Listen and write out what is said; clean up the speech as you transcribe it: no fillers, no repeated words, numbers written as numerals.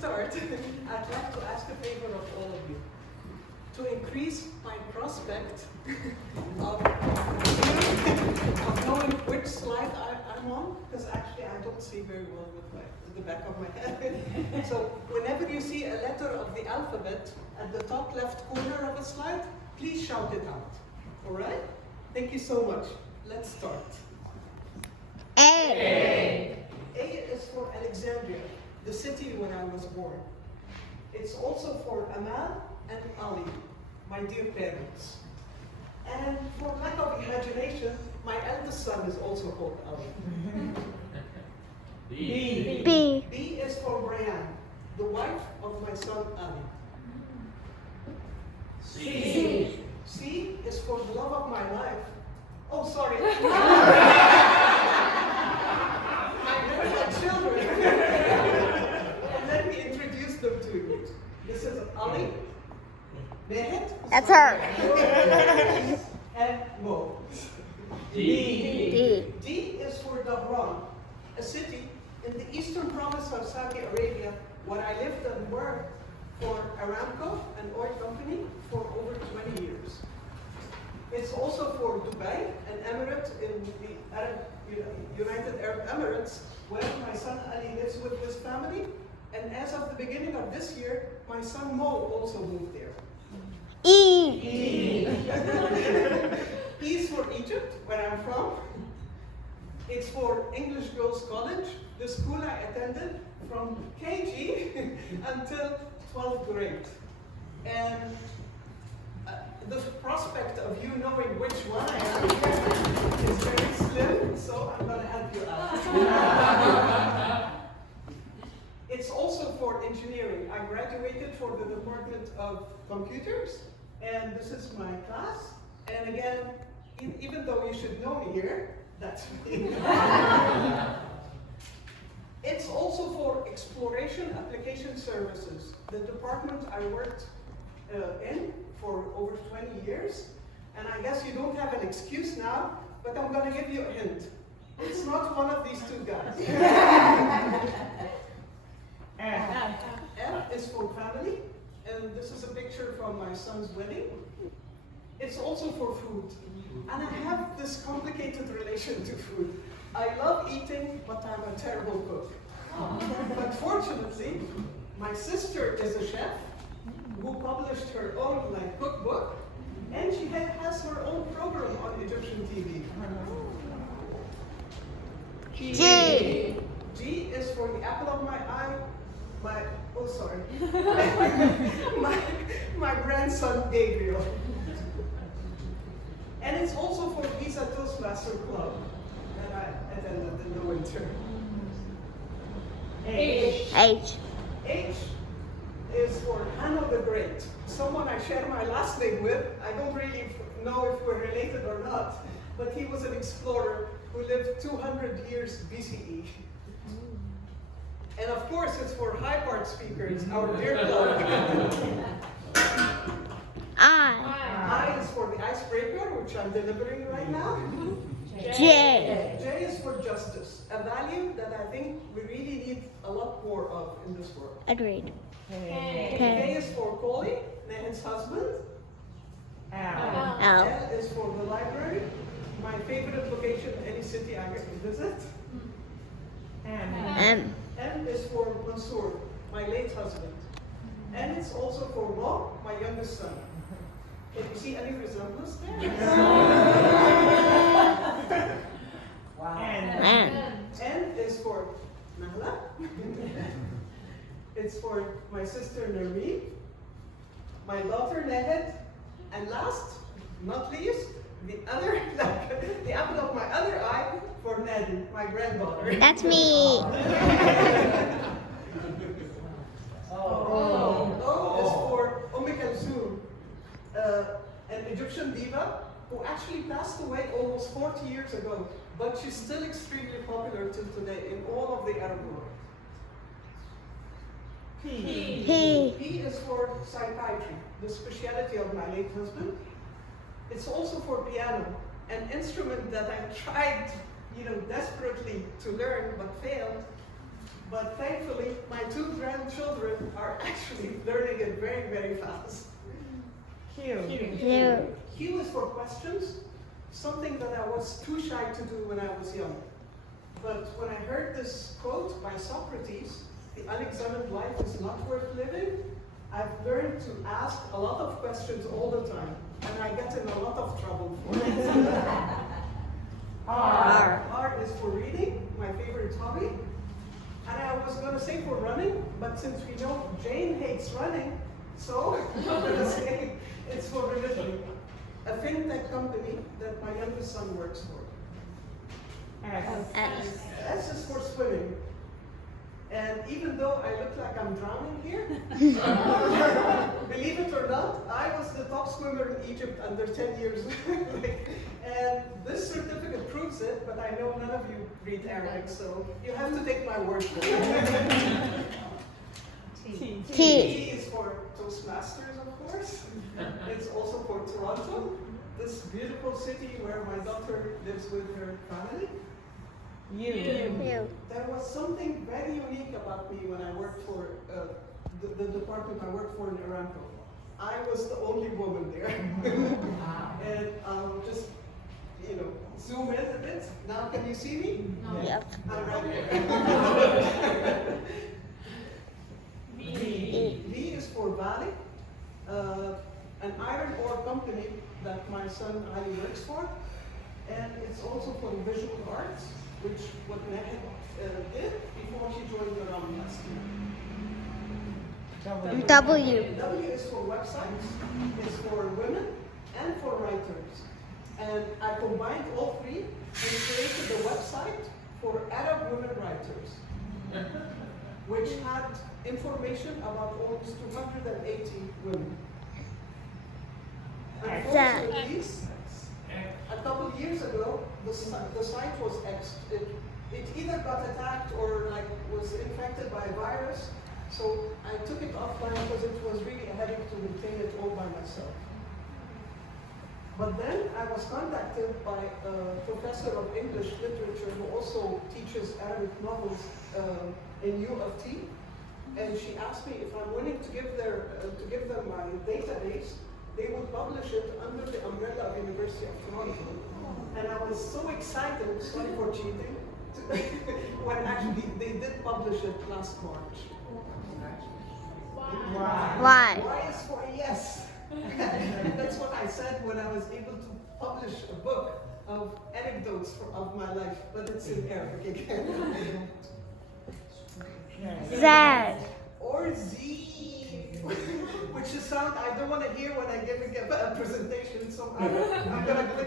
start, I'd like to ask a favor of all of you. To increase my prospect of knowing which slide I'm on, because actually I don't see very well with the back of my head. So whenever you see a letter of the alphabet at the top left corner of a slide, please shout it out. All right? Thank you so much. Let's start. A. A is for Alexandria, the city where I was born. It's also for Amal and Ali, my dear parents. And for lack of imagination, my eldest son is also called Ali. B. B is for Brianne, the wife of my son Ali. C. C is for the love of my life. Oh, sorry. I never had children. And let me introduce them to you. This is Ali. Mehet. That's her. And Mo. D. D is for Dhahran, a city in the eastern province of Saudi Arabia, where I lived and worked for Aramco, an oil company, for over 20 years. It's also for Dubai, an emirate in the United Arab Emirates, where my son Ali lives with his family. And as of the beginning of this year, my son Mo also moved there. E. E is for Egypt, where I'm from. It's for English Girls College, the school I attended from KG until 12th grade. And the prospect of you knowing which one I am is very slim, so I'm going to help you out. It's also for engineering. I graduated for the Department of Computers, and this is my class. And again, even though you should know me here, that's me. It's also for exploration application services, the department I worked in for over 20 years. And I guess you don't have an excuse now, but I'm going to give you a hint. It's not one of these two guys. F is for family, and this is a picture from my son's wedding. It's also for food. And I have this complicated relation to food. I love eating, but I'm a terrible cook. But fortunately, my sister is a chef who published her own cookbook, and she has her own program on Egyptian TV. G. G is for the apple of my eye. My grandson Gabriel. And it's also for Visa Toastmaster Club that I attended in the winter. H. H is for Hanno the Great, someone I share my last name with. I don't really know if we're related or not, but he was an explorer who lived 200 years BCE. And of course, it's for high part speakers, our dear club. I is for the icebreaker, which I'm delivering right now. J. J is for justice, a value that I think we really need a lot more of in this world. Agreed. K is for Coley, Nehan's husband. L. L is for the library, my favorite location in any city I get to visit. M. M is for Mansour, my late husband. And it's also for Mo, my youngest son. Can you see any resemblance there? Wow. N is for Nahla. It's for my sister Nermeen, my daughter Nehed, and last, not least, the apple of my other eye for Ned, my granddaughter. That's me. O is for Kulthum, an Egyptian diva who actually passed away almost 40 years ago, but she's still extremely popular till today in all of the Arab world. P is for psychiatry, the specialty of my late husband. It's also for piano, an instrument that I tried, desperately to learn but failed. But thankfully, my 2 grandchildren are actually learning it very, very fast. Q. Q is for questions, something that I was too shy to do when I was young. But when I heard this quote by Socrates, the unexamined life is not worth living, I've learned to ask a lot of questions all the time, and I get in a lot of trouble for it. R. R is for reading, my favorite hobby. And I was going to say for running, but since we know Jane hates running, so I'm going to say it's for religion. A fintech company that my youngest son works for. S is for swimming. And even though I look like I'm drowning here, believe it or not, I was the top swimmer in Egypt under 10 years. And this certificate proves it, but I know none of you read Arabic, so you have to take my word for it. T is for Toastmasters, of course. It's also for Toronto, this beautiful city where my daughter lives with her family. U. There was something very unique about me when I worked for the department I worked for in Aramco. I was the only woman there. And I'll just, zoom in a bit. Now can you see me? No. Yep. I'm right there. V is for Valley, an iron ore company that my son Ali works for. And it's also for visual arts, which what Nahla did before she joined the RAM last year. W. W is for websites, it's for women and for writers. And I combined all 3 and created a website for Arab women writers, which had information about almost 280 women. Unfortunately, a couple of years ago, the site was X'd. It either got attacked or was infected by a virus. So I took it offline because it was really a headache to maintain it all by myself. But then I was contacted by a professor of English literature who also teaches Arabic novels in U of T. And she asked me if I'm willing to give them my database. They would publish it under the umbrella of University of Toronto. And I was so excited, sorry for cheating, when actually they did publish it last March. Why? Y is for yes. That's what I said when I was able to publish a book of anecdotes of my life, but it's in Arabic again. Z. Or Z, which is sound I don't want to hear when I give a presentation, so I'm going to